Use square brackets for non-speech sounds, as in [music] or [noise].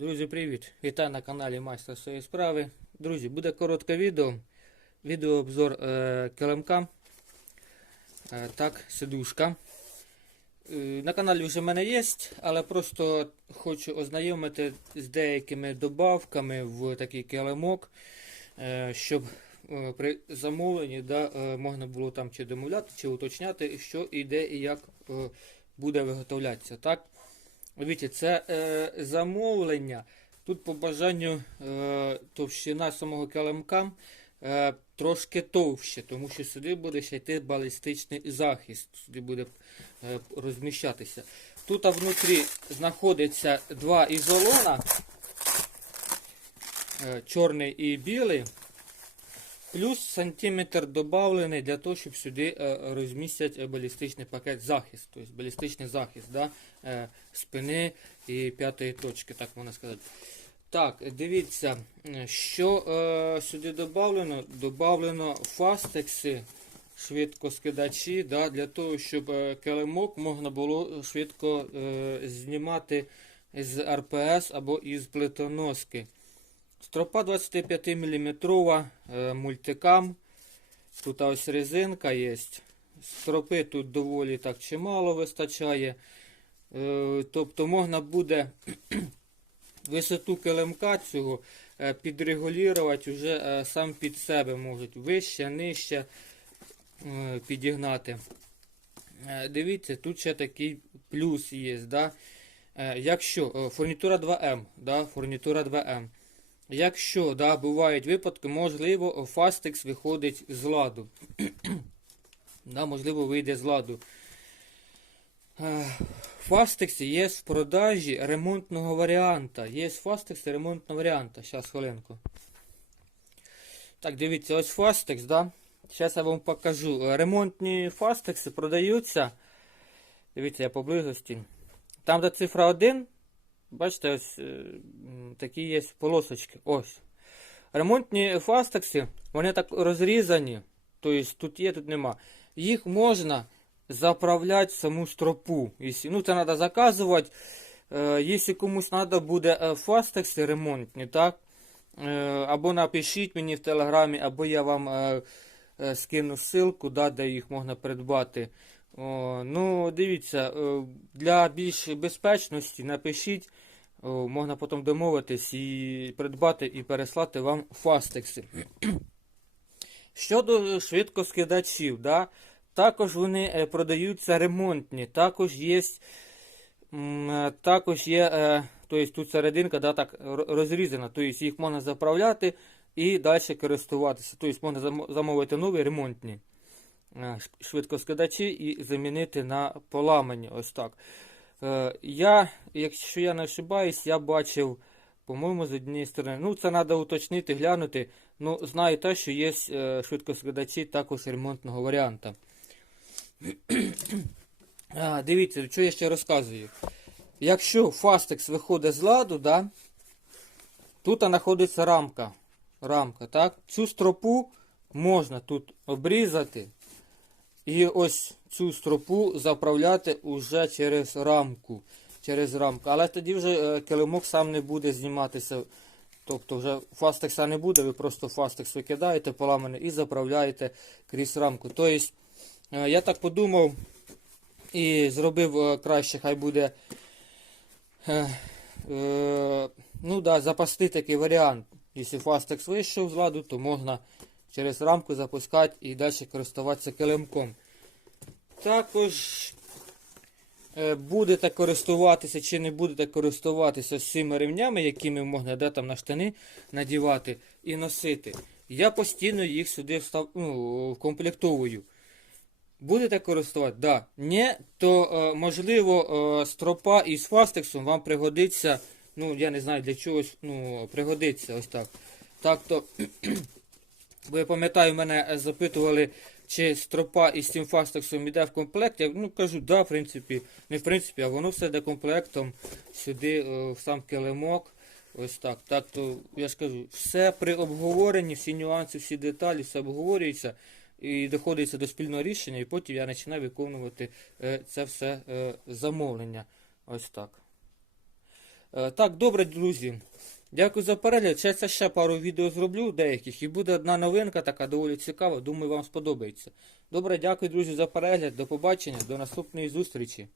Друзі, привіт! Вітаю на каналі Майстер своєї справи. Друзі, буде коротке відео. Відеообзор е, килимка. Е, так, сидушка. Е, на каналі вже в мене є, але просто хочу ознайомити з деякими добавками в такий килимок, е, щоб е, при замовленні да, е, можна було там чи домовляти, чи уточняти, що і де і як е, буде виготовлятися. Так? Дивіться, це е, замовлення. Тут по бажанню е, товщина самого килимка е, трошки товще, тому що сюди буде ще йти балістичний захист, сюди буде е, розміщатися. Тут а внутрі знаходиться два ізолона, е, чорний і білий. Плюс сантиметр додавлений для того, щоб сюди е, розмістять балістичний пакет захист, тобто балістичний захист да, е, спини і п'ятої точки, так можна сказати. Так, дивіться, що е, сюди додавлено? Добавлено фастекси, швидкоскидачі, да, для того, щоб е, килимок можна було швидко е, знімати з РПС або із плитоноски. Стропа 25 мм е, мультикам. Тут ось резинка є. Стропи тут доволі так чимало вистачає. Е, тобто можна буде [clears throat] висоту килимка цього е, підрегулювати вже сам під себе можуть. Вище, нижче підігнати. Дивіться, тут ще такий плюс є. Да? Якщо фурнітура 2М, да? фурнітура 2М. Якщо да, бувають випадки, можливо, фастекс виходить з ладу. [clears throat] да, можливо, вийде з ладу. Е, Фастекс є в продажі ремонтного варіанта. Є фастекс ремонтного варіанта. Зараз хвилинку. Так, дивіться, ось фастекс, да? Зараз я вам покажу. Е, Ремонтні фастекси продаються. Дивіться, я поблизості. Там, де цифра 1, бачите, ось е, такі є полосочки. Ось. Ремонтні фастекси, вони так розрізані. Тобто тут є, тут нема. Їх можна заправляти в саму стропу. Ну, це треба заказувати. Е, якщо комусь треба буде е, фастекси ремонтні, так? Е, або напишіть мені в телеграмі, або я вам е, е, скину ссылку, да, де їх можна придбати. О, ну, дивіться, е, для більш безпечності напишіть, можна потім домовитись і придбати і переслати вам фастекси. [clears throat] Щодо швидкоскидачів, да, також вони е, продаються ремонтні, також є, також є е, тобто тут серединка да, так, розрізана, тобто їх можна заправляти і далі користуватися. Тобто можна замовити нові ремонтні е, ш- швидкоскидачі і замінити на поламані. Ось так. Е, Я, якщо я не ошибаюсь, я бачив, по-моєму, з однієї сторони. Ну, це треба уточнити, глянути. Ну, знаю те, що є е, швидкоскидачі також ремонтного варіанта. А, дивіться, що я ще розказую. Якщо фастекс виходить з ладу, да, тут знаходиться рамка. Рамка, так? Цю стропу можна тут обрізати і ось цю стропу заправляти уже через рамку. Через рамку. Але тоді вже е, килимок сам не буде зніматися. Тобто вже фастекса не буде, ви просто фастекс викидаєте поламаний і заправляєте крізь рамку. Тобто, е, я так подумав і зробив е, краще, хай буде ну да, запасти такий варіант. Якщо фастекс вийшов з ладу, то можна через рамку запускати і далі користуватися килимком. Також е, будете користуватися чи не будете користуватися цими ремнями, якими можна де там на штани надівати і носити. Я постійно їх сюди встав, ну, вкомплектовую. Будете користувати? Да. Ні, то е, можливо е, стропа із фастексом вам пригодиться. Ну, я не знаю для чогось, ну, пригодиться ось так. Так то, бо я пам'ятаю, мене е, запитували, чи стропа із цим фастексом йде в комплект. Я ну, кажу, да, в принципі, не в принципі, а воно все йде комплектом сюди, е, в сам килимок. Ось так. Так то я скажу, все при обговоренні, всі нюанси, всі деталі, все обговорюється і доходиться до спільного рішення, і потім я починаю виконувати е, це все е, замовлення. Ось так. Е, Так, добре, друзі. Дякую за перегляд. Зараз я ще пару відео зроблю деяких і буде одна новинка, така доволі цікава. Думаю, вам сподобається. Добре, дякую, друзі, за перегляд. До побачення, до наступної зустрічі.